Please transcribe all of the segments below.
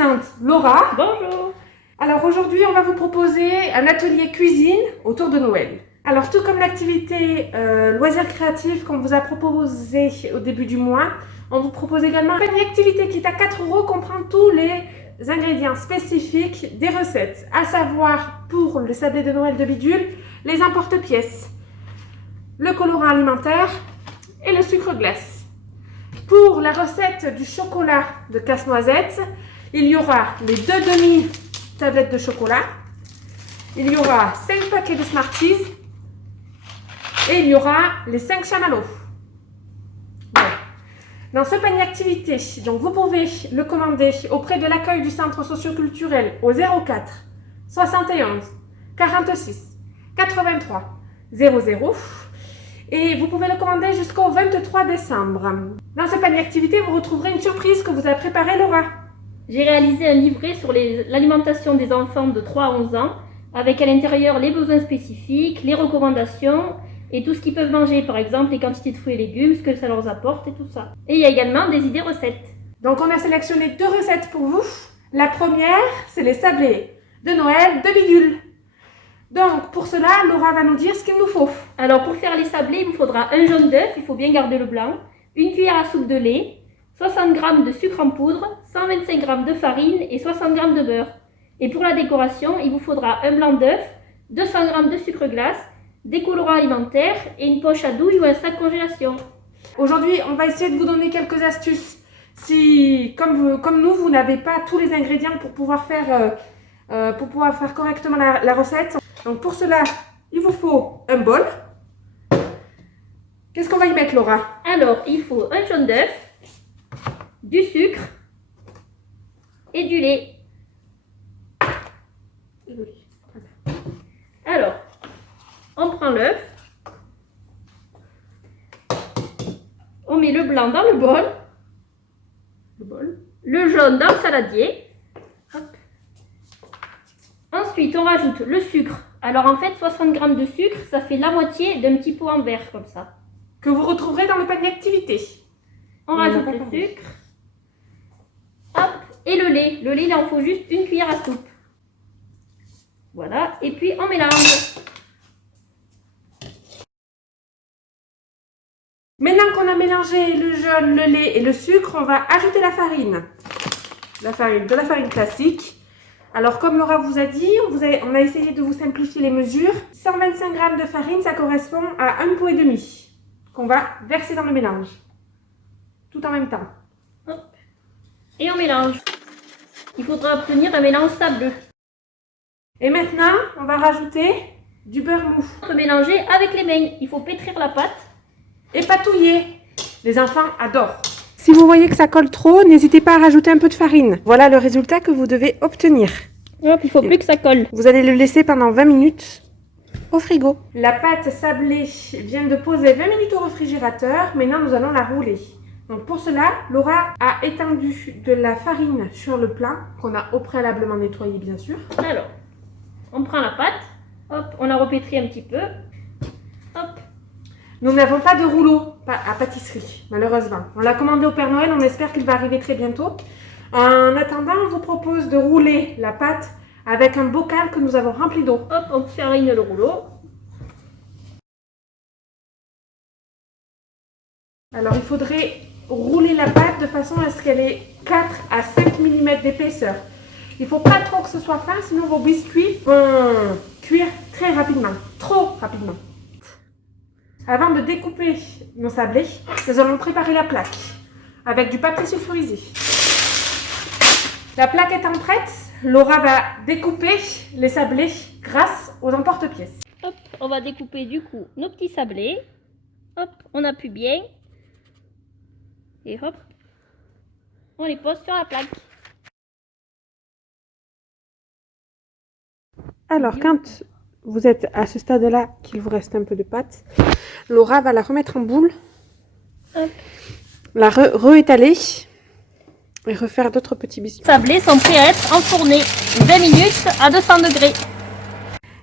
présente Laura. Bonjour. Alors aujourd'hui, on va vous proposer un atelier cuisine autour de Noël. Alors tout comme l'activité loisirs créatifs qu'on vous a proposé au début du mois, on vous propose également une activité qui est à 4 € comprend tous les ingrédients spécifiques des recettes, à savoir pour le sablé de Noël de Bidule, les emporte-pièces, le colorant alimentaire et le sucre glace. Pour la recette du chocolat de casse-noisette, il y aura les 2 demi-tablettes de chocolat, il y aura 5 paquets de Smarties et il y aura les 5 chamallows. Voilà. Dans ce panier activité, donc vous pouvez le commander auprès de l'accueil du centre socioculturel au 04 71 46 83 00 et vous pouvez le commander jusqu'au 23 décembre. Dans ce panier activité, vous retrouverez une surprise que vous a préparée Laura. J'ai réalisé un livret sur l'alimentation des enfants de 3 à 11 ans, avec à l'intérieur les besoins spécifiques, les recommandations et tout ce qu'ils peuvent manger, par exemple les quantités de fruits et légumes, ce que ça leur apporte et tout ça. Et il y a également des idées recettes. Donc on a sélectionné 2 recettes pour vous. La première, c'est les sablés de Noël de Bidule. Donc pour cela, Laura va nous dire ce qu'il nous faut. Alors pour faire les sablés, il vous faudra un jaune d'œuf, il faut bien garder le blanc, une cuillère à soupe de lait, 60 g de sucre en poudre, 125 g de farine et 60 g de beurre. Et pour la décoration, il vous faudra un blanc d'œuf, 200 g de sucre glace, des colorants alimentaires et une poche à douille ou un sac congélation. Aujourd'hui, on va essayer de vous donner quelques astuces. Si, comme nous, vous n'avez pas tous les ingrédients pour pouvoir faire correctement la recette. Donc pour cela, il vous faut un bol. Qu'est-ce qu'on va y mettre, Laura? Alors, il faut un jaune d'œuf, du sucre et du lait. Alors, on prend l'œuf, on met le blanc dans le bol, le jaune dans le saladier. Hop. Ensuite, on rajoute le sucre. Alors en fait, 60 g de sucre, ça fait la moitié d'un petit pot en verre comme ça. Que vous retrouverez dans le panier activité. On rajoute le sucre. Hop, et le lait. Le lait, il en faut juste une cuillère à soupe. Voilà, et puis on mélange. Maintenant qu'on a mélangé le jaune, le lait et le sucre, on va ajouter la farine. De la farine classique. Alors comme Laura vous a dit, on a essayé de vous simplifier les mesures. 125 g de farine, ça correspond à 1,5 pot qu'on va verser dans le mélange. Tout en même temps. Hop. Et on mélange. Il faudra obtenir un mélange sableux. Et maintenant, on va rajouter du beurre mou. On peut mélanger avec les mains. Il faut pétrir la pâte. Et patouiller. Les enfants adorent. Si vous voyez que ça colle trop, n'hésitez pas à rajouter un peu de farine. Voilà le résultat que vous devez obtenir. Hop, il faut plus que ça colle. Vous allez le laisser pendant 20 minutes au frigo. La pâte sablée vient de poser 20 minutes au réfrigérateur. Maintenant, nous allons la rouler. Donc pour cela, Laura a étendu de la farine sur le plat qu'on a au préalablement nettoyé, bien sûr. Alors, on prend la pâte. Hop, on la repétrit un petit peu. Hop. Nous n'avons pas de rouleau à pâtisserie, malheureusement. On l'a commandé au Père Noël, on espère qu'il va arriver très bientôt. En attendant, on vous propose de rouler la pâte avec un bocal que nous avons rempli d'eau. Hop, on farine le rouleau. Alors, il faudrait rouler la pâte de façon à ce qu'elle ait 4 à 5 mm d'épaisseur. Il ne faut pas trop que ce soit fin, sinon vos biscuits vont cuire très rapidement, trop rapidement. Avant de découper nos sablés, nous allons préparer la plaque avec du papier sulfurisé. La plaque étant prête, Laura va découper les sablés grâce aux emporte-pièces. Hop, on va découper du coup nos petits sablés. Hop, on appuie bien. Et hop, on les pose sur la plaque. Alors, quand vous êtes à ce stade-là, qu'il vous reste un peu de pâte, Laura va la remettre en boule, Hop. La réétaler et refaire d'autres petits biscuits. Les sablés sont prêts à être enfournés 20 minutes à 200 degrés.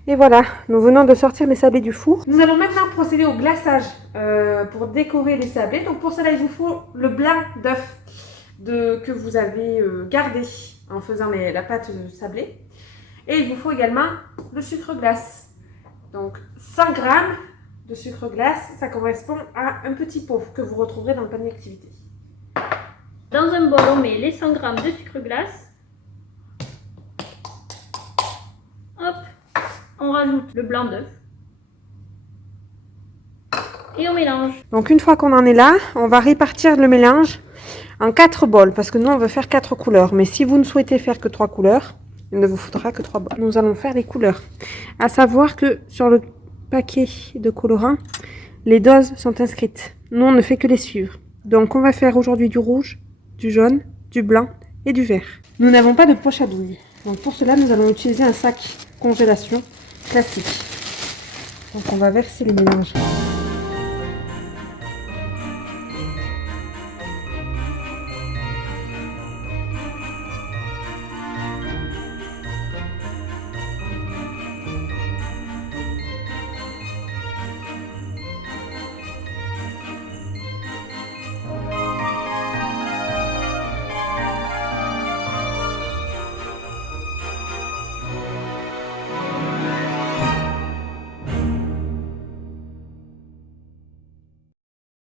Et voilà, nous venons de sortir les sablés du four. Nous allons maintenant procéder au glaçage pour décorer les sablés. Donc pour cela, il vous faut le blanc d'œuf que vous avez gardé en faisant la pâte sablée. Et il vous faut également le sucre glace. Donc 100 g de sucre glace, ça correspond à un petit pot que vous retrouverez dans le panier activité. Dans un bol, on met les 100 g de sucre glace. Hop, on rajoute le blanc d'œuf. Et on mélange. Donc une fois qu'on en est là, on va répartir le mélange en 4 bols parce que nous on veut faire 4 couleurs. Mais si vous ne souhaitez faire que 3 couleurs, il ne vous faudra que 3 bols. Nous allons faire les couleurs. À savoir que sur le paquet de colorants, les doses sont inscrites. Nous on ne fait que les suivre. Donc on va faire aujourd'hui du rouge, du jaune, du blanc et du vert. Nous n'avons pas de poche à douille. Donc pour cela nous allons utiliser un sac congélation classique. Donc on va verser le mélange